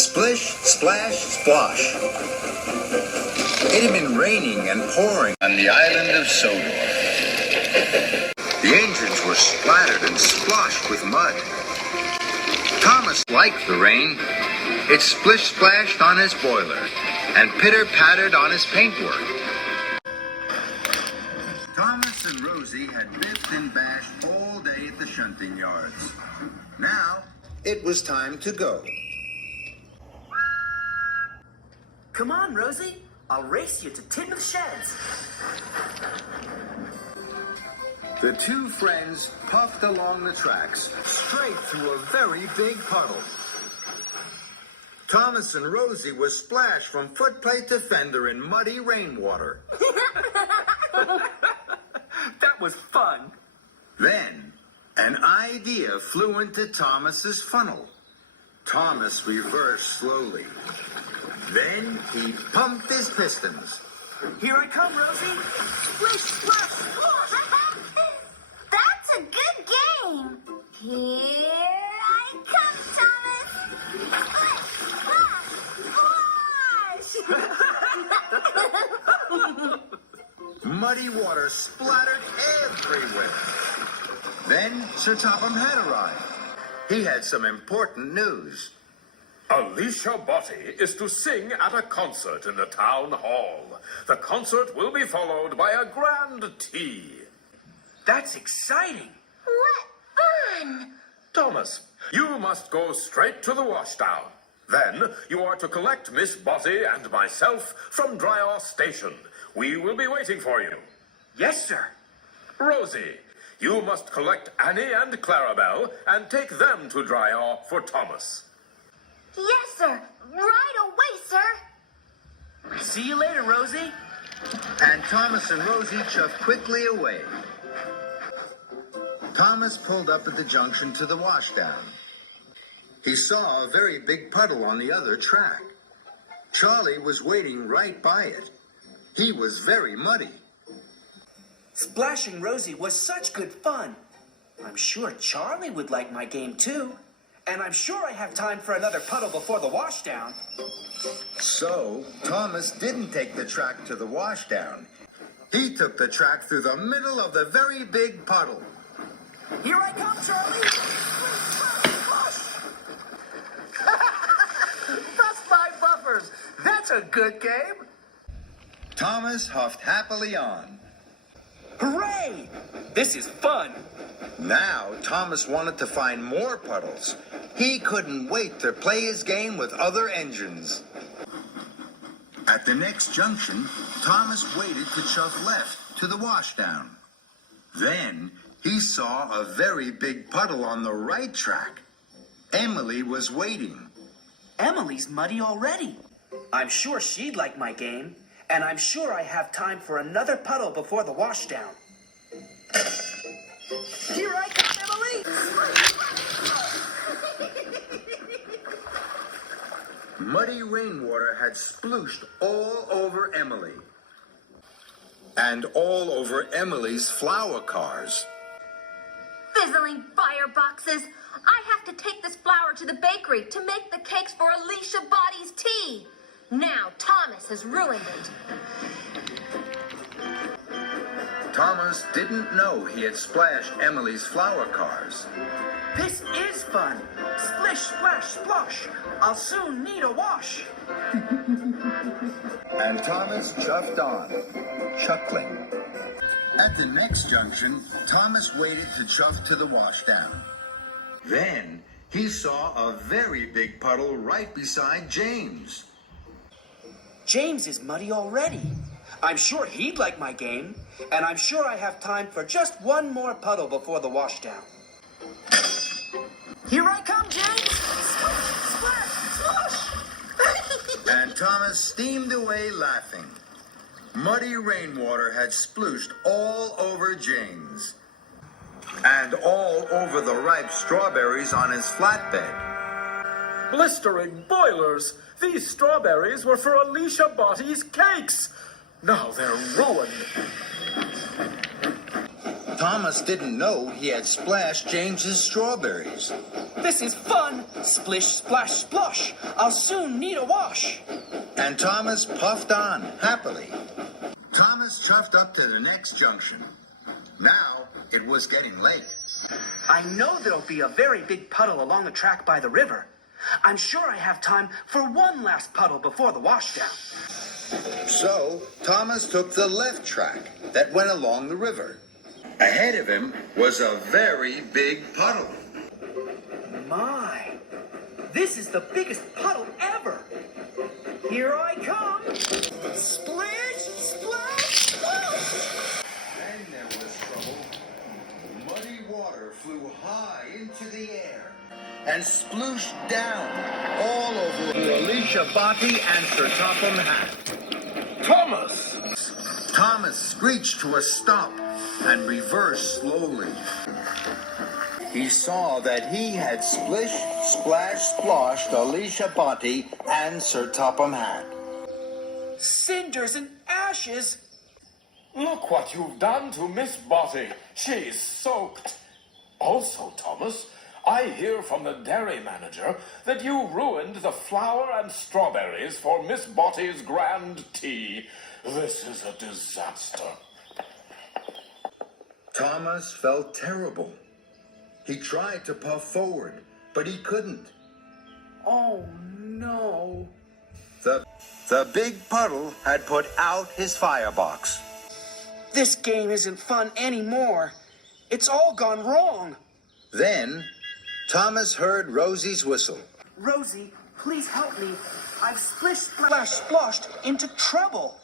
Splish, splash, splosh. It had been raining and pouring on the island of Sodor. The engines were splattered and sploshed with mud. Thomas liked the rain. It splish-splashed on his boiler and pitter-pattered on his paintwork. Thomas and Rosie had biffed and bashed all day at the shunting yards. Now, it was time to go. Come on, Rosie. I'll race you to Timothy's sheds. The two friends puffed along the tracks, straight through a very big puddle. Thomas and Rosie were splashed from footplate to fender in muddy rainwater. That was fun. Then, an idea flew into Thomas's funnel. Thomas reversed slowly. Then he pumped his pistons. Here I come, Rosie. Splish, splash, splosh. That's a good game. Here I come, Thomas. Splish, splash, splosh. Muddy water splattered everywhere. Then Sir Topham had arrived. He had some important news. Alicia Botti is to sing at a concert in the town hall. The concert will be followed by a grand tea. That's exciting. What fun. Thomas, you must go straight to the washdown. Then you are to collect Miss Botti and myself from Dryaw Station. We will be waiting for you. Yes, sir. Rosie, you must collect Annie and Clarabelle and take them to Dryaw for Thomas. Yes, sir. Right away, sir. See you later, Rosie. And Thomas and Rosie chuffed quickly away. Thomas pulled up at the junction to the washdown. He saw a very big puddle on the other track. Charlie was waiting right by it. He was very muddy. Splashing Rosie was such good fun. I'm sure Charlie would like my game, too. And I'm sure I have time for another puddle before the washdown. So, Thomas didn't take the track to the washdown. He took the track through the middle of the very big puddle. Here I come, Charlie. Bust my buffers. That's a good game. Thomas huffed happily on. Hooray! This is fun. Now, Thomas wanted to find more puddles. He couldn't wait to play his game with other engines. At the next junction, Thomas waited to chuff left to the washdown. Then, he saw a very big puddle on the right track. Emily was waiting. Emily's muddy already. I'm sure she'd like my game. And I'm sure I have time for another puddle before the washdown. Here I come, Emily! Muddy rainwater had splooshed all over Emily. And all over Emily's flower cars. Fizzling fireboxes. I have to take this flour to the bakery to make the cakes for Alicia Botti's tea. Now Thomas has ruined it. Thomas didn't know he had splashed Emily's flower cars. This is fun. Splish, splash, splosh. I'll soon need a wash. And Thomas chuffed on, chuckling. At the next junction, Thomas waited to chuff to the washdown. Then he saw a very big puddle right beside James. James is muddy already. I'm sure he'd like my game, and I'm sure I have time for just one more puddle before the washdown. Here I come, James! Splash, splash, And Thomas steamed away laughing. Muddy rainwater had splooshed all over James. And all over the ripe strawberries on his flatbed. Blistering boilers! These strawberries were for Alicia Botti's cakes. Now they're ruined. Thomas didn't know he had splashed James's strawberries. This is fun! Splish, splash, splosh! I'll soon need a wash! And Thomas puffed on happily. Thomas chuffed up to the next junction. Now it was getting late. I know there'll be a very big puddle along the track by the river. I'm sure I have time for one last puddle before the washdown. So Thomas took the left track that went along the river. Ahead of him was a very big puddle. My, this is the biggest puddle ever! Here I come! Splish, splash, splash! Then there was trouble. Muddy water flew high into the air and splooshed down all over Alicia Botti and Sir Topham Hatt. Thomas! Thomas screeched to a stop and reversed slowly. He saw that he had Splish, Splash, Splashed Alicia Botti and Sir Topham Hatt. Cinders and ashes! Look what you've done to Miss Botti. She's soaked. Also, Thomas, I hear from the dairy manager that you ruined the flour and strawberries for Miss Botti's grand tea. This is a disaster. Thomas felt terrible. He tried to puff forward, but he couldn't. Oh no. The big puddle had put out his firebox. This game isn't fun anymore. It's all gone wrong. Then Thomas heard Rosie's whistle. Rosie, please help me. I've splish, splash, splashed into trouble.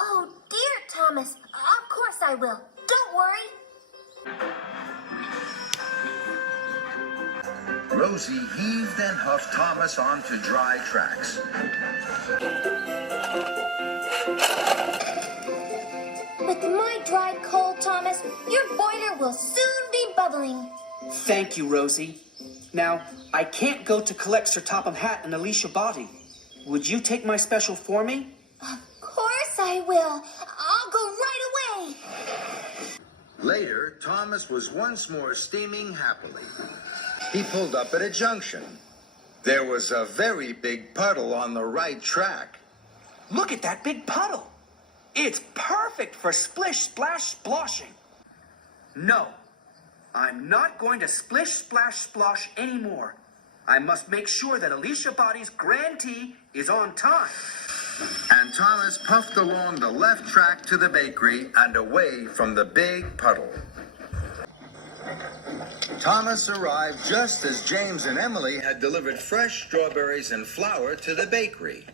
Oh, dear, Thomas. Of course I will. Don't worry. Rosie heaved and huffed Thomas onto dry tracks. With my dried coal, Thomas, your boiler will soon be bubbling. Thank you, Rosie. Now, I can't go to collect Sir Topham Hatt and Alicia Botti. Would you take my special for me? Of course I will. I'll go right away. Later, Thomas was once more steaming happily. He pulled up at a junction. There was a very big puddle on the right track. Look at that big puddle. It's perfect for splish, splash, sploshing. No, I'm not going to splish, splash, splosh anymore. I must make sure that Alicia Botti's grand tea is on time. And Thomas puffed along the left track to the bakery and away from the big puddle. Thomas arrived just as James and Emily had delivered fresh strawberries and flour to the bakery.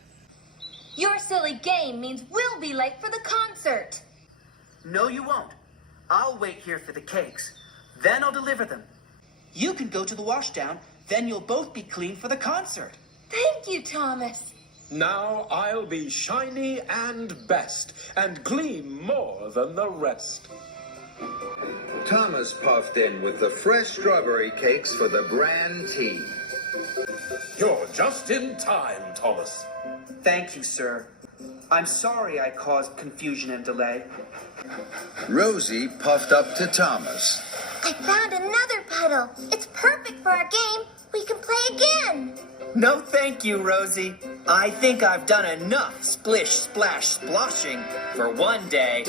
Your silly game means we'll be late for the concert. No, you won't. I'll wait here for the cakes. Then I'll deliver them. You can go to the washdown. Then you'll both be clean for the concert. Thank you, Thomas. Now I'll be shiny and best, and gleam more than the rest. Thomas puffed in with the fresh strawberry cakes for the grand tea. You're just in time, Thomas. Thank you, sir. I'm sorry I caused confusion and delay. Rosie puffed up to Thomas. I found another puddle. It's perfect for our game. We can play again. No, thank you, Rosie. I think I've done enough splish, splash, sploshing for one day.